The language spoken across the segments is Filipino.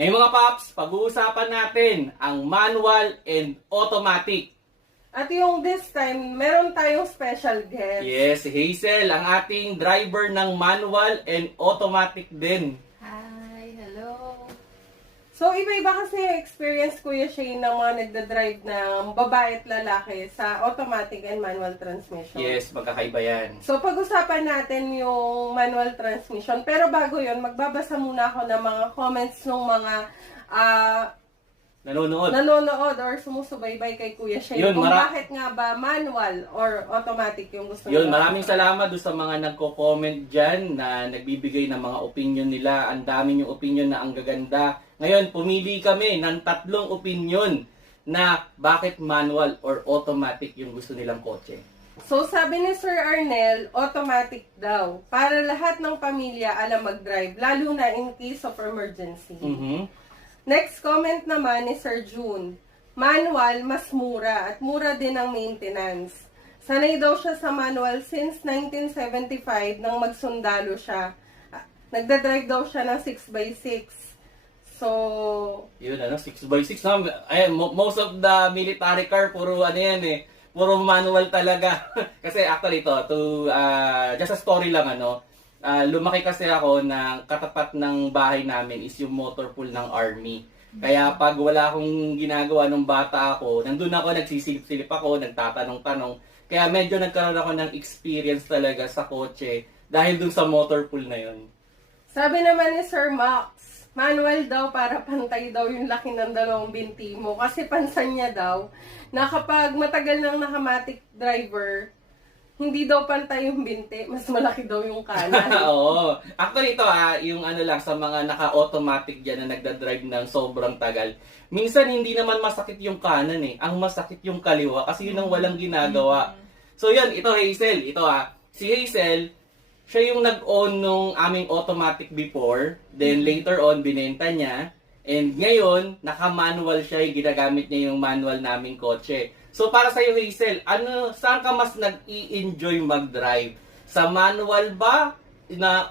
Ngayon mga paps, pag-uusapan natin ang manual and automatic. At yung this time, meron tayong special guest. Yes, si Hazel, ang ating driver ng manual and automatic din. Hi, hello. So, iba-iba kasi yung experience, Kuya Shane, ng mga nagdadrive ng babae at lalaki sa automatic and manual transmission. Yes, magkakaiba yan. So, pag-usapan natin yung manual transmission. Pero bago yon, magbabasa muna ako ng mga comments ng mga nanonood or sumusubaybay kay Kuya Shane. Yun, Kung bakit nga ba manual or automatic yung gusto Yun, nila. maraming salamat doon sa mga nagko-comment dyan na nagbibigay ng mga opinion nila. Ang dami yung opinion na ang gaganda. Ngayon, pumili kami ng 3 opinion na bakit manual or automatic yung gusto nilang kotse. So, sabi ni Sir Arnel, automatic daw. Para lahat ng pamilya alam mag-drive, lalo na in case of emergency. Next comment naman ni Sir June, manual mas mura at mura din ang maintenance. Sanay daw siya sa manual since 1975 nang magsundalo siya. Nagdadrive daw siya ng 6x6. So, Yun, 6x6. Most of the military car, puro ano yan eh. Puro manual talaga. Kasi actually just a story lang lumaki kasi ako na katapat ng bahay namin is yung motor pool ng army. Kaya pag wala akong ginagawa nung bata ako, nandun ako, nagsisilip-silip ako, nagtatanong-tanong. Kaya medyo nagkaroon ako ng experience talaga sa kotse dahil dun sa motor pool na yun. sabi naman ni Sir Max, manual daw para pantay daw yung laki ng dalawang binti mo. Kasi pansan niya daw na kapag matagal ng nakamatic driver, hindi daw pantay yung binti, mas malaki daw yung kanan. Oo. Actually ito yung lang sa mga naka-automatic dyan na nagdadrive ng sobrang tagal. Minsan hindi naman masakit yung kanan eh. Ang masakit yung kaliwa kasi yun ang walang ginagawa. So yun, ito Hazel. Si Hazel, siya yung nag-own nung aming automatic before. Then later on, binenta niya. And ngayon, naka-manual siya. Ginagamit niya yung manual naming kotse. So para sa iyo Hazel, saan ka mas nag-i-enjoy mag-drive? Sa manual ba na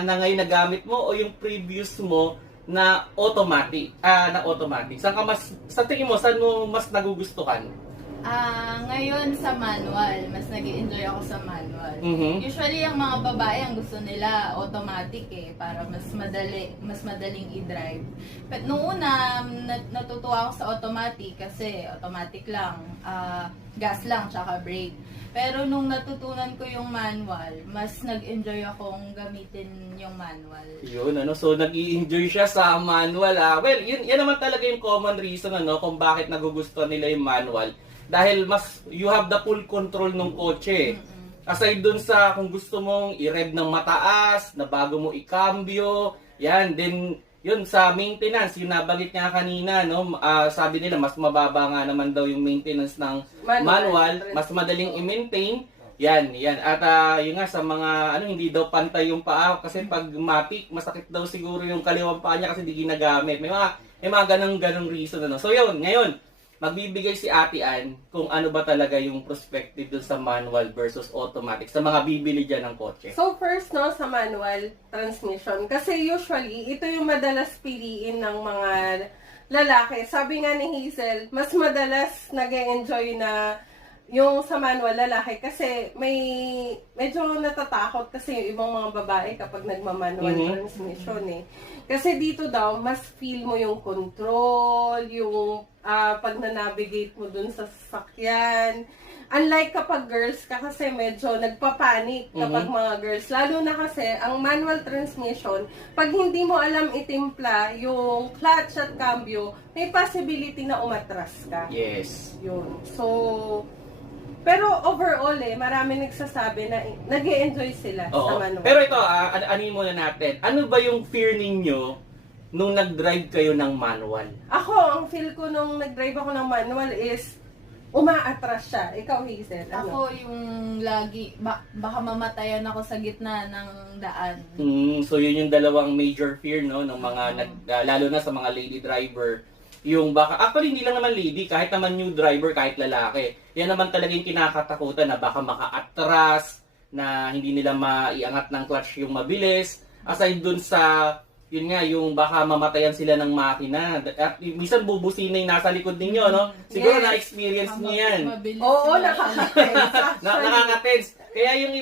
ngayon nagamit mo o yung previous mo na automatic? Saan ka sa tingin mo saan mo mas nagugustuhan? Ngayon sa manual, mas nag-enjoy ako sa manual. Usually ang mga babae ang gusto nila automatic para mas madaling i-drive. But noong una, natutuwa ako sa automatic kasi automatic lang, gas lang tsaka brake. Pero nung natutunan ko yung manual, mas nag-enjoy akong gamitin yung manual. Yun, so nag-i-enjoy siya sa manual. Well, yun naman talaga yung common reason kung bakit nagugustuhan nila yung manual. Dahil you have the full control ng kotse. Aside dun sa kung gusto mong i-rev ng mataas, na bago mo i-cambio, yan. Then, yun sa maintenance, yung nabanggit nga kanina, sabi nila mas mababa nga naman daw yung maintenance ng manual, mas madaling i-maintain. Yan. At yun nga sa mga hindi daw pantay yung paa kasi pag matik, masakit daw siguro yung kaliwang paa niya kasi di ginagamit. May mga ganong reason So yun, ngayon magbibigay si Ate Ann kung ano ba talaga yung perspective dun sa manual versus automatic sa mga bibili dyan ng kotse. So first, sa manual transmission. Kasi usually, ito yung madalas piliin ng mga lalaki. Sabi nga ni Hazel, mas madalas nag-enjoy na yung sa manual lalaki kasi medyo natatakot kasi yung ibang mga babae kapag nagmamanual transmission Kasi dito daw, mas feel mo yung control, yung pag na-navigate mo dun sa sasakyan. Unlike kapag girls ka kasi medyo nagpapanik kapag mga girls. Lalo na kasi ang manual transmission, pag hindi mo alam itimpla yung clutch at cambio, may possibility na umatras ka. Yes. Yun. So, pero overall marami nagsasabi na nag-e-enjoy sila sa manual. Pero ito, anin muna natin. Ano ba yung fear ninyo nung nag-drive kayo ng manual? Ako, ang feel ko nung nag-drive ako ng manual is umaatras siya. Ikaw, Hazel, ano? Ako yung lagi, baka mamatayan ako sa gitna ng daan. So yun yung dalawang major fear ng mga lalo na sa mga lady driver. Yung baka, actually hindi lang naman lady, kahit naman new driver, kahit lalaki. Yan naman talaga yung kinakatakutan na baka maka-atras, na hindi nila maiangat ng clutch yung mabilis. Aside dun sa yun nga, yung baka mamatayan sila ng makina. At minsan bubusina yung nasa likod ninyo, no? Siguro Yes. na-experience niyo yan. Mabilis Oo, sila. nakaka-tense. Nakaka-tense. Kaya yung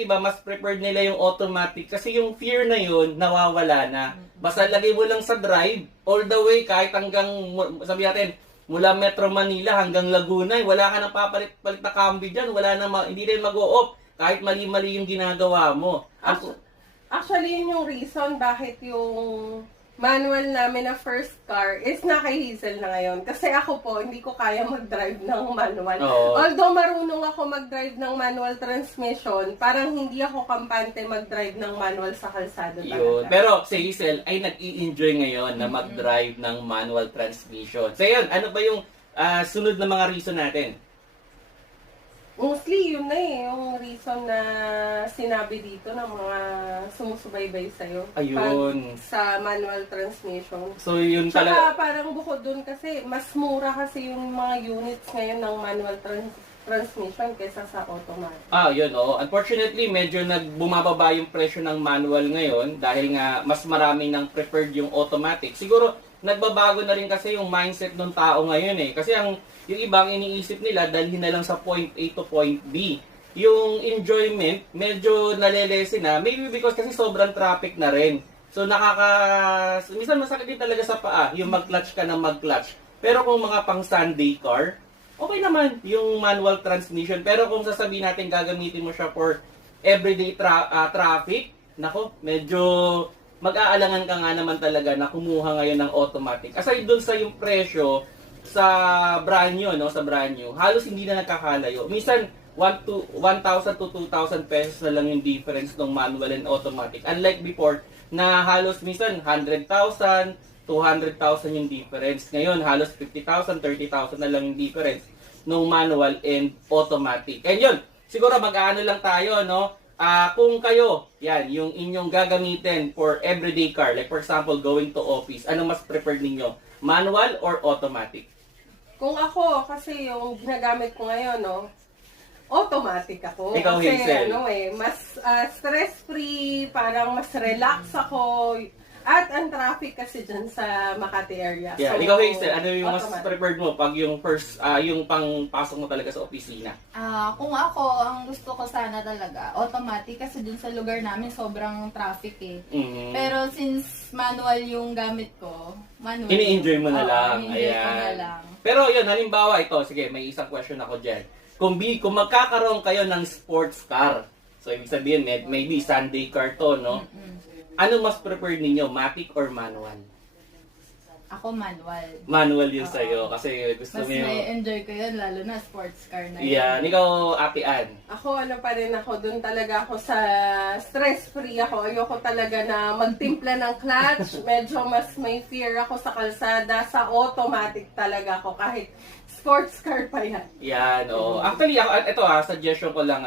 iba, mas preferred nila yung automatic kasi yung fear na yun, nawawala na. Basta lagay mo lang sa drive, all the way, kahit hanggang, sabi natin, mula Metro Manila hanggang Laguna, wala ka nang papalit-palit na cambio dyan, hindi rin mag-o-off, kahit mali-mali yung ginagawa mo. Actually, yun yung reason bakit yung manual namin na first car is naka Hazel na ngayon. Kasi ako po, hindi ko kaya mag-drive ng manual. Oo. Although marunong ako mag-drive ng manual transmission, parang hindi ako kampante mag-drive ng manual sa kalsada Yun. talaga. Pero si Hazel ay nag-i-enjoy ngayon na mag-drive ng manual transmission. So yun, ano ba yung sunod na mga reason natin? Mostly, yun na yung reason na sinabi dito ng mga sumusubaybay sa'yo. Ayun. Sa manual transmission. So yun talaga. Tsaka parang bukod dun kasi, mas mura kasi yung mga units ngayon ng manual transmission kaysa sa automatic. Yun, oo. Unfortunately, medyo bumababa yung presyo ng manual ngayon dahil nga mas marami ng preferred yung automatic. Siguro, nagbabago na rin kasi yung mindset ng tao ngayon eh. Kasi yung ibang iniisip nila, dalhin na lang sa point A to point B. Yung enjoyment, medyo nalelesen na. Maybe because kasi sobrang traffic na rin. So minsan masakit din talaga sa paa, yung mag-clutch ka ng mag-clutch. Pero kung mga pang Sunday car, okay naman yung manual transmission. Pero kung sasabihin natin gagamitin mo siya for everyday traffic, nako, medyo mag-aalangan ka nga naman talaga na kumuha ngayon ng automatic. Aside dun sa yung presyo, sa brand new, no, sa brand new, halos hindi na nagkakalayo. Minsan 1,000 to 2,000 pesos na lang yung difference ng manual and automatic. Unlike before na halos minsan 100,000, 200,000 yung difference. Ngayon halos 50,000, 30,000 na lang yung difference ng manual and automatic. And yun, siguro mag-aano lang tayo, no? Kung kayo, yan, yung inyong gagamitin for everyday car, like for example, going to office, ano mas preferred ninyo? Manual or automatic? Kung ako, kasi yung ginagamit ko ngayon, no, automatic ako. Ikaw, kasi Hazel? mas stress-free, parang mas relax ako. At ang traffic kasi dyan sa Makati area. Yeah, So, ikaw Hazel, ano yung mas automatic. preferred mo pag yung first, yung pang-pasok mo talaga sa opisina? Kung ako, ang gusto ko sana talaga, automatic kasi dun sa lugar namin sobrang traffic eh. Mhm. Pero since manual yung gamit ko, manual. Ini-enjoy mo na Oo, lang. ini-enjoy ko na Ayan. lang. Pero yun, halimbawa ito, sige, may isang question ako dyan. Kung magkakaroon kayo ng sports car, so ibig sabihin, maybe Sunday car to, no? Ano mas preferred ninyo, matic or manual? Ako manual. Manual yun sa'yo, kasi gusto Mas mo yung... na-enjoy ko yun, lalo na sports car na yun. Yeah, ikaw, Ate Ann. Ako, ano pa rin ako, dun talaga ako sa stress-free ako. Ayoko talaga na magtimpla ng clutch. Medyo mas may fear ako sa kalsada. Sa automatic talaga ako, kahit sports car pa yan. Yan, oo. Actually, ito suggestion ko lang,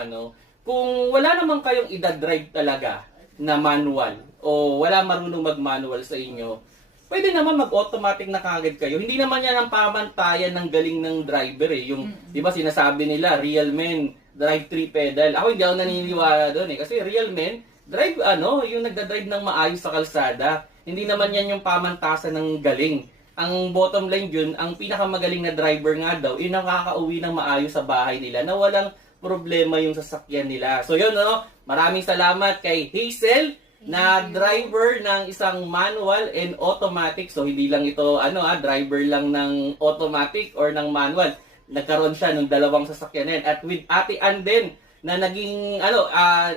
kung wala naman kayong idadrive talaga na manual, o wala marunong mag-manual sa inyo, pwede naman mag-automatic na kagad kayo. Hindi naman yan ang pamantayan ng galing ng driver eh. Yung, di ba sinasabi nila, real men, drive 3 pedal. Ako hindi ako naniniwala doon eh. Kasi real men, drive yung nagdadrive ng maayos sa kalsada. Hindi naman yan yung pamantasan ng galing. Ang bottom line yun, ang pinakamagaling na driver nga daw, yung nakakauwi ng maayos sa bahay nila na walang problema yung sasakyan nila. So yun, maraming salamat kay Hazel na driver ng isang manual and automatic. So hindi lang ito driver lang ng automatic or ng manual. Nagkaroon siya ng dalawang sasakyanan. At with Ate Ann din na naging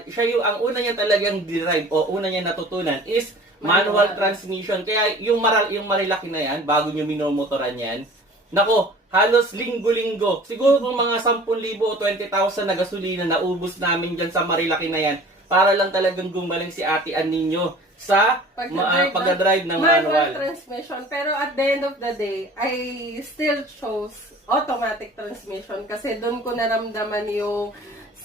siya yung ang una niya talagang drive o una niya natutunan is manual transmission. Kaya yung marilaki na yan, bago niyo minomotoran yan, nako, halos linggo-linggo. Siguro kung mga 10,000 o 20,000 na gasolina na ubus namin dyan sa marilaki na yan, para lang talagang gumaling si Ate Ann ninyo sa pagdadrive ng manual. Transmission. Pero at the end of the day, I still chose automatic transmission kasi doon ko naramdaman yung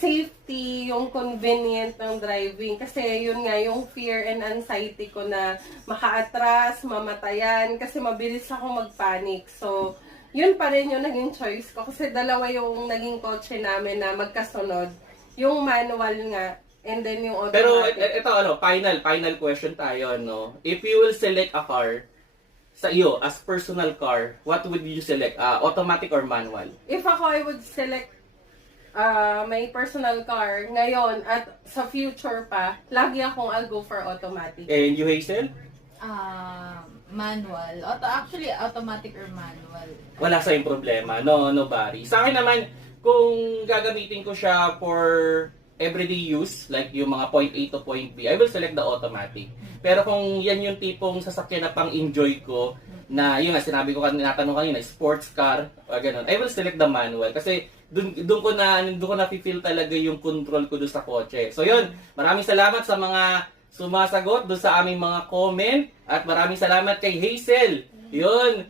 safety, yung convenient ng driving. Kasi yun nga, yung fear and anxiety ko na makaatras, mamatayan, kasi mabilis ako magpanic. So, yun pa rin yung naging choice ko. Kasi dalawa yung naging kotse namin na magkasunod. Yung manual nga, And then yung automatic. Pero ito final question tayo, no? If you will select a car sa iyo as personal car, what would you select? Automatic or manual? If ako, I would select my personal car ngayon at sa future pa, lagi akong I'll go for automatic. And you, Hazel? Manual. Actually, automatic or manual. Wala sa yung problema. No, Barry. Sa akin naman, kung gagamitin ko siya for everyday use, like yung mga point A to point B, I will select the automatic. Pero kung yan yung tipong sasakyan na pang-enjoy ko, na yun nga, sinabi ko kanina, natanong kanina, sports car, ganun, I will select the manual. Kasi doon ko na feel talaga yung control ko doon sa kotse. So yun, maraming salamat sa mga sumasagot doon sa aming mga comment, at maraming salamat kay Hazel. Yun,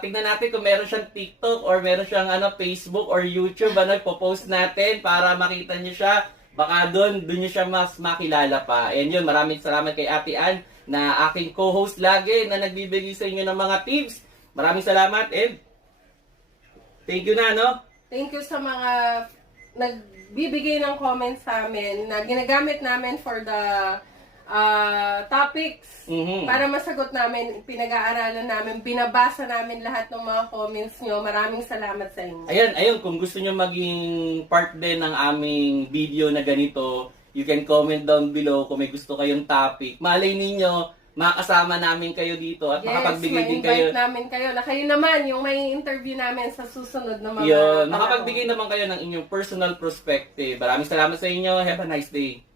tignan natin kung meron siyang TikTok or meron siyang Facebook or YouTube, ipopost natin para makita niyo siya. Baka doon niyo siya mas makilala pa. And yun, maraming salamat kay Ate Ann na aking co-host lagi na nagbibigay sa inyo ng mga tips. Maraming salamat and thank you na, no? Thank you sa mga nagbibigay ng comments sa amin na ginagamit namin for the topics para masagot namin, pinag-aaralan namin, binabasa namin lahat ng mga comments nyo. Maraming salamat sa inyo. Ayun, kung gusto nyo maging part din ng aming video na ganito, you can comment down below kung may gusto kayong topic. Malay ninyo, makasama namin kayo dito at makapagbigay din kayo. Yes, namin kayo na kayo naman yung may interview namin sa susunod na mga Yun, makapagbigay naman kayo ng inyong personal perspective. Maraming salamat sa inyo. Have a nice day.